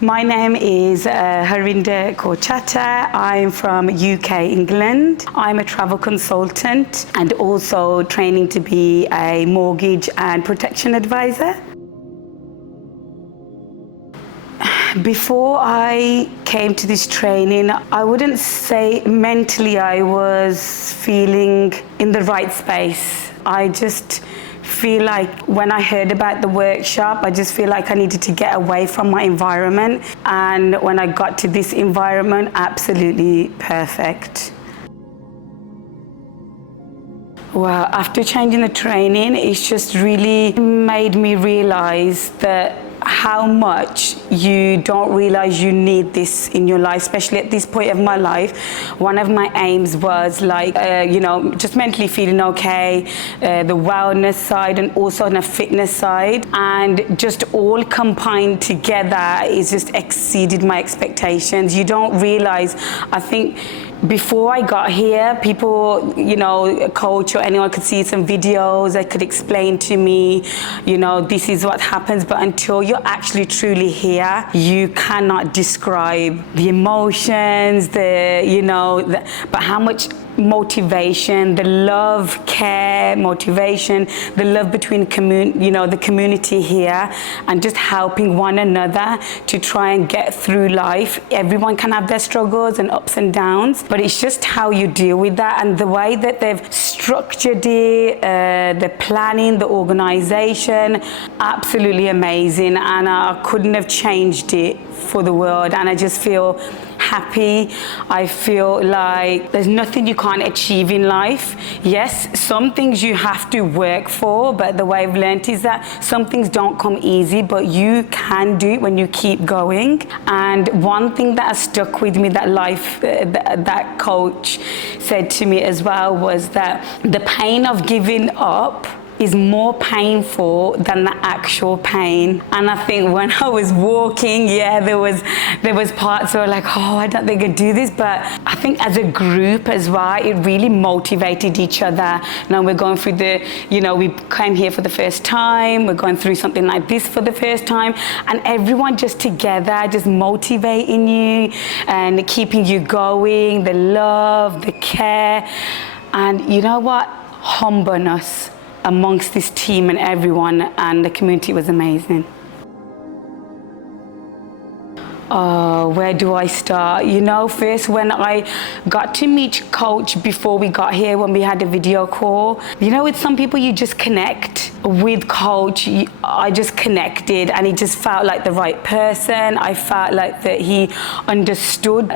My name is Harinder. I'm from UK, England. I'm a travel consultant and also training to be a mortgage and protection advisor. Before I came to this training, I wouldn't say mentally I was feeling in the right space. I just feel like when I heard about the workshop, I just feel like I needed to get away from my environment. And when I got to this environment, absolutely perfect. Well, after changing the training, it's just really made me realize that how much you don't realize you need this in your life, especially at this point of my life. One of my aims was just mentally feeling okay, the wellness side and also on a fitness side, and just all combined together is just exceeded my expectations. You don't realize, I think, before I got here, people, a coach or anyone could see some videos, they could explain to me, this is what happens, but until you're actually truly here, you cannot describe the emotions, but how much motivation, the love, care, motivation, the love between the community here, and just helping one another to try and get through life. Everyone can have their struggles and ups and downs, but it's just how you deal with that, and the way that they've structured it, the planning, the organization, absolutely amazing, and I couldn't have changed it for the world. And I just feel happy. I feel like there's nothing you can't achieve in life. Yes, some things you have to work for, but the way I've learned is that some things don't come easy, but you can do it when you keep going. And one thing that has stuck with me, that coach said to me as well, was that the pain of giving up is more painful than the actual pain. And I think when I was walking, there was parts where like, I don't think I could do this, but I think as a group as well, it really motivated each other. Now we're going through we came here for the first time, we're going through something like this for the first time, and everyone just together, just motivating you and keeping you going, the love, the care, and you know what? Humbleness amongst this team and everyone, and the community was amazing. Where do I start? First when I got to meet Coach before we got here, when we had a video call, with some people you just connect. With Coach, I just connected, and he just felt like the right person. I felt like that he understood,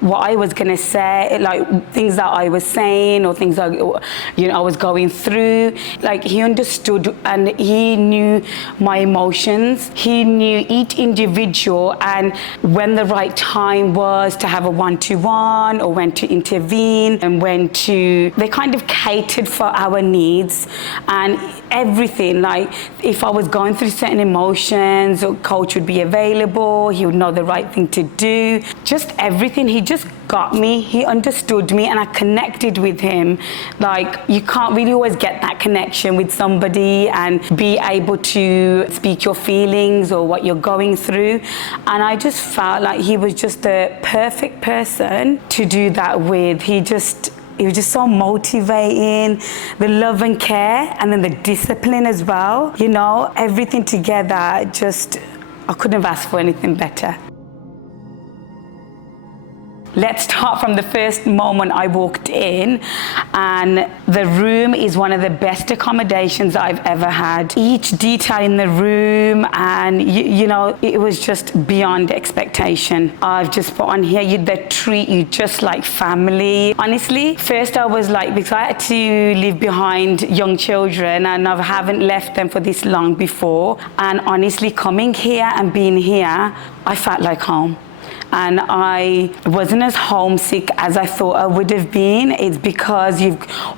what I was gonna say, like things that I was saying or things that, I was going through. Like he understood, and he knew my emotions. He knew each individual, and when the right time was to have a one-to-one or when to intervene and they kind of catered for our needs and everything. Like if I was going through certain emotions, or Coach would be available, he would know the right thing to do, just everything. He just got me, he understood me, and I connected with him. Like you can't really always get that connection with somebody and be able to speak your feelings or what you're going through. And I just felt like he was just the perfect person to do that with. He was just so motivating, the love and care, and then the discipline as well. Everything together, I couldn't have asked for anything better. Let's start from the first moment I walked in, and the room is one of the best accommodations I've ever had. Each detail in the room, and it was just beyond expectation. I've just put on here, they treat you just like family. Honestly, first I was like, because I had to leave behind young children and I haven't left them for this long before, and honestly coming here and being here, I felt like home. and I wasn't as homesick as I thought I would have been. It's because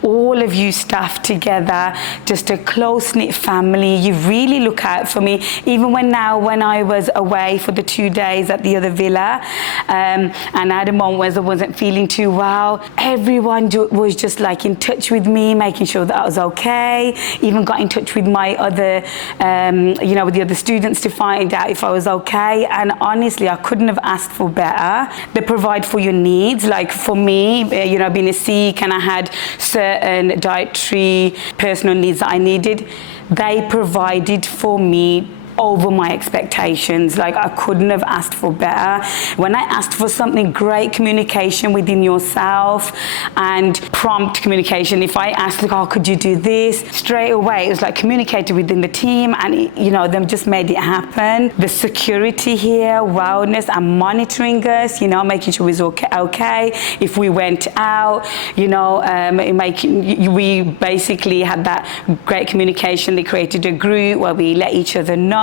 all of you staff together, just a close-knit family. You really look out for me. Even when I was away for the 2 days at the other villa, and I had a moment where I wasn't feeling too well, everyone was just like in touch with me, making sure that I was okay. Even got in touch with my other, with the other students to find out if I was okay. And honestly, I couldn't have asked for better. They provide for your needs. Like for me, being a Sikh, and I had certain dietary, personal needs that I needed, they provided for me over my expectations. Like I couldn't have asked for better. When I asked for something, great communication within yourself and prompt communication. If I asked, like, oh, could you do this? Straight away, it was like communicated within the team, and them just made it happen. The security here, wellness, and monitoring us, making sure it was okay. If we went out, we basically had that great communication. They created a group where we let each other know.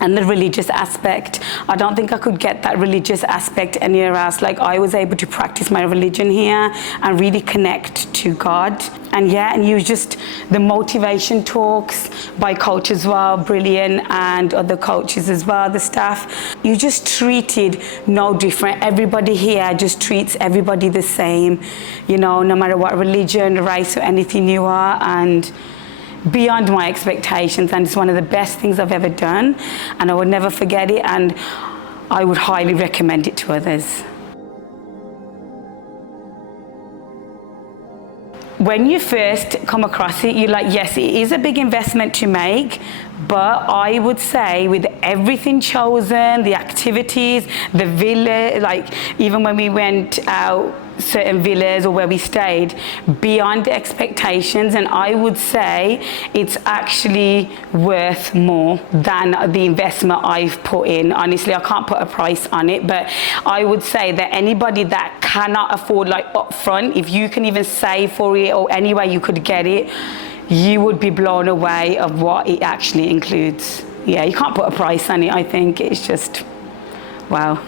And the religious aspect, I don't think I could get that religious aspect anywhere else. Like I was able to practice my religion here and really connect to God. And you just, the motivation talks by coach as well, brilliant, and other coaches as well, the staff. You just treated no different. Everybody here just treats everybody the same, no matter what religion, race, or anything you are. And beyond my expectations, and it's one of the best things I've ever done, and I would never forget it, and I would highly recommend it to others. When you first come across it, you're like, yes, it is a big investment to make, but I would say with everything chosen, the activities, the villa, like even when we went out, certain villas or where we stayed, beyond expectations, and I would say it's actually worth more than the investment I've put in. Honestly, I can't put a price on it, but I would say that anybody that cannot afford like upfront, if you can even save for it or any way you could get it, you would be blown away of what it actually includes. Yeah, you can't put a price on it. I think it's just wow.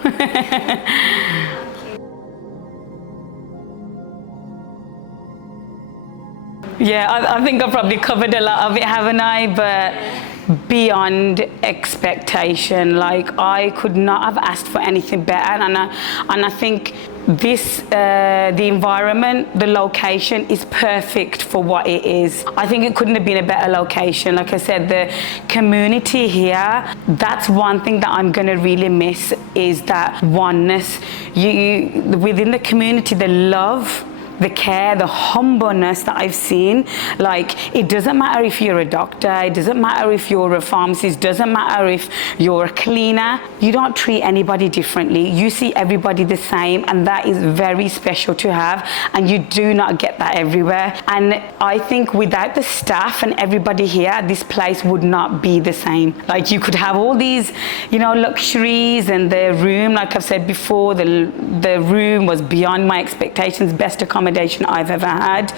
Yeah, I think I've probably covered a lot of it, haven't I? But beyond expectation, like I could not have asked for anything better. And I think the environment, the location is perfect for what it is. I think it couldn't have been a better location. Like I said, the community here, that's one thing that I'm going to really miss, is that oneness. Within the community, the love, the care, the humbleness that I've seen. Like, it doesn't matter if you're a doctor, it doesn't matter if you're a pharmacist, it doesn't matter if you're a cleaner. You don't treat anybody differently. You see everybody the same, and that is very special to have, and you do not get that everywhere. And I think without the staff and everybody here, this place would not be the same. Like, you could have all these, luxuries, and the room, like I've said before, the room was beyond my expectations, best accommodation I've ever had.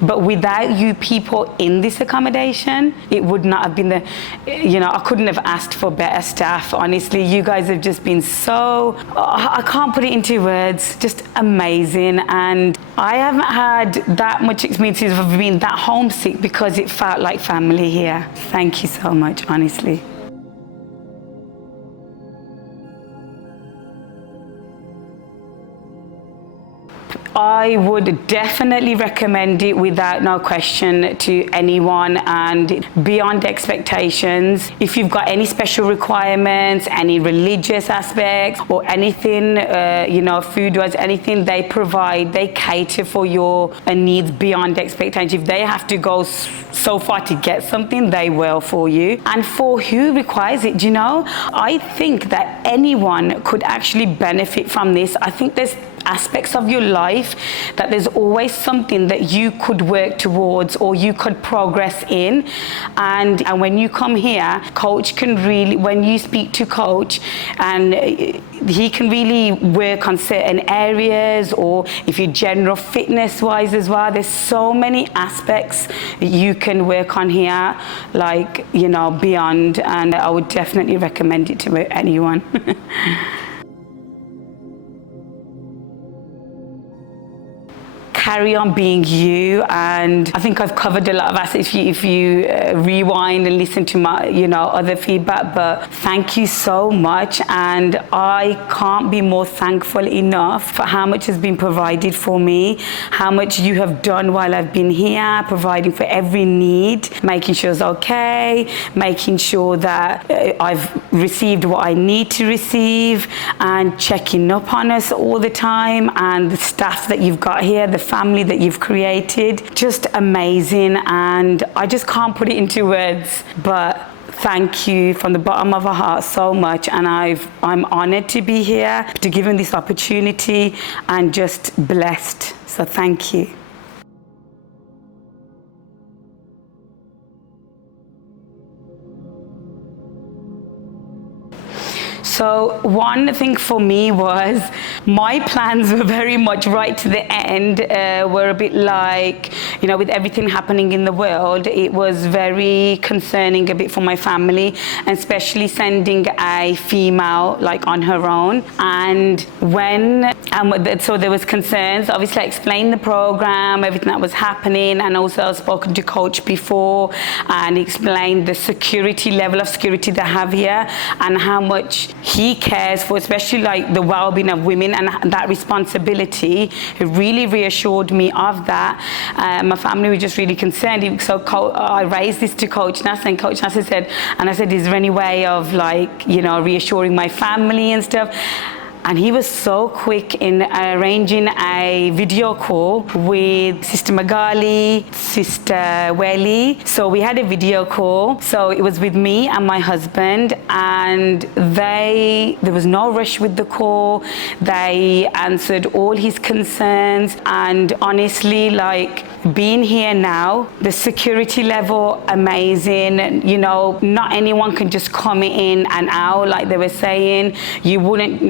But without you people in this accommodation, it would not have been I couldn't have asked for better staff. Honestly, you guys have just been so, I can't put it into words, just amazing. And I haven't had that much experience of being that homesick because it felt like family here. Thank you so much, honestly. I would definitely recommend it without no question to anyone, and beyond expectations. If you've got any special requirements, any religious aspects, or anything, food-wise, anything they provide, they cater for your needs beyond expectations. If they have to go so far to get something, they will for you. And for who requires it, I think that anyone could actually benefit from this. I think there's aspects of your life that there's always something that you could work towards or you could progress in, and when you come here, coach can really, when you speak to coach, and he can really work on certain areas, or if you're general fitness wise as well, there's so many aspects that you can work on here, beyond, and I would definitely recommend it to anyone. carry on being you. And I think I've covered a lot of aspects if you rewind and listen to my, other feedback. But thank you so much, and I can't be more thankful enough for how much has been provided for me, how much you have done while I've been here, providing for every need, making sure it's okay, making sure that I've received what I need to receive, and checking up on us all the time, and the staff that you've got here, the family that you've created, just amazing. And I just can't put it into words, but thank you from the bottom of our heart so much. And I'm honored to be here, to give him this opportunity, and just blessed. So thank you. So one thing for me was, my plans were very much right to the end, were a bit like, with everything happening in the world, it was very concerning a bit for my family, and especially sending a female like on her own. And when, so there was concerns, obviously I explained the program, everything that was happening, and also I've spoken to Coach before and explained the security level of security they have here, and how much he cares for, especially like the well-being of women, and that responsibility. It really reassured me of that. My family were just really concerned. So I raised this to Coach Nasser, and Coach Nasser said, is there any way of reassuring my family and stuff? And he was so quick in arranging a video call with Sister Magali, Sister Welly. So we had a video call. So it was with me and my husband, and there was no rush with the call. They answered all his concerns, and honestly, being here now, the security level, amazing. Not anyone can just come in and out like they were saying. You wouldn't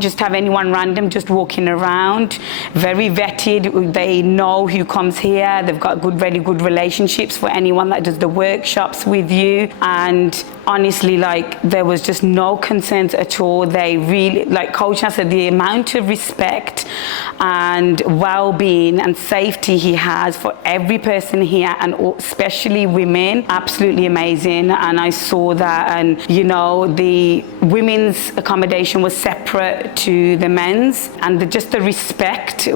just have anyone random just walking around. Very vetted. They know who comes here. They've got really good relationships for anyone that does the workshops with you. And honestly, there was just no concerns at all. They really, Coach Nasser, the amount of respect and well-being and safety he has for every person here, and especially women, absolutely amazing. And I saw that, and the women's accommodation was separate to the men's, and just the respect,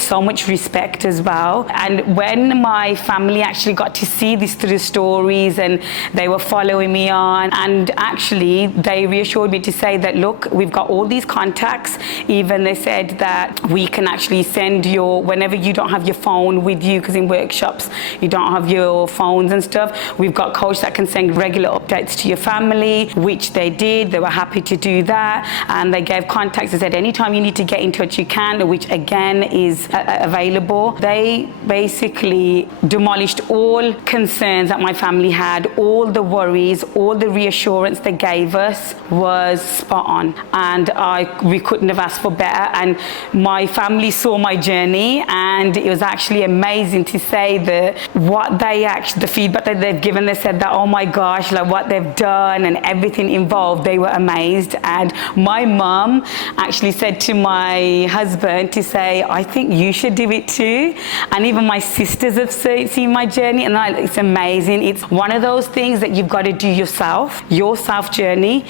so much respect as well. And when my family actually got to see this through the stories, and they were following me on, and actually they reassured me to say that, look, we've got all these contacts. Even they said that we can actually send whenever you don't have your phone with you, because in workshops you don't have your phones and stuff, we've got coaches that can send regular updates to your family, which they did. They were happy to do that, and they gave contacts. They said anytime you need to get in touch you can, which again is available. They basically demolished all concerns that my family had, all the worries, all the reassurance they gave us was spot on, and we couldn't have asked for better. And my family saw my journey, and it was actually amazing to say that the feedback that they've given. They said that, oh my gosh, what they've done and everything involved, they were amazed. And my mum actually said to my husband to say, I think you should do it too. And even my sisters have seen my journey, and it's amazing. It's one of those things that you've got to do yourself, your self journey,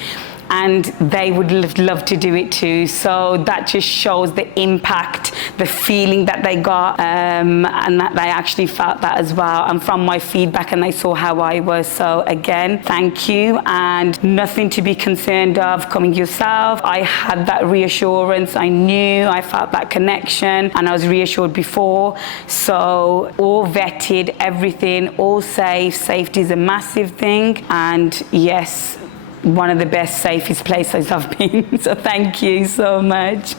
and they would love to do it too. So that just shows the impact, the feeling that they got, and that they actually felt that as well, and from my feedback, and they saw how I was. So again, thank you, and nothing to be concerned of. Coming yourself, I had that reassurance. I knew, I felt that connection, and I was reassured before. So all vetted, everything, all safe. Safety is a massive thing, and yes, one of the best, safest places I've been. So thank you so much.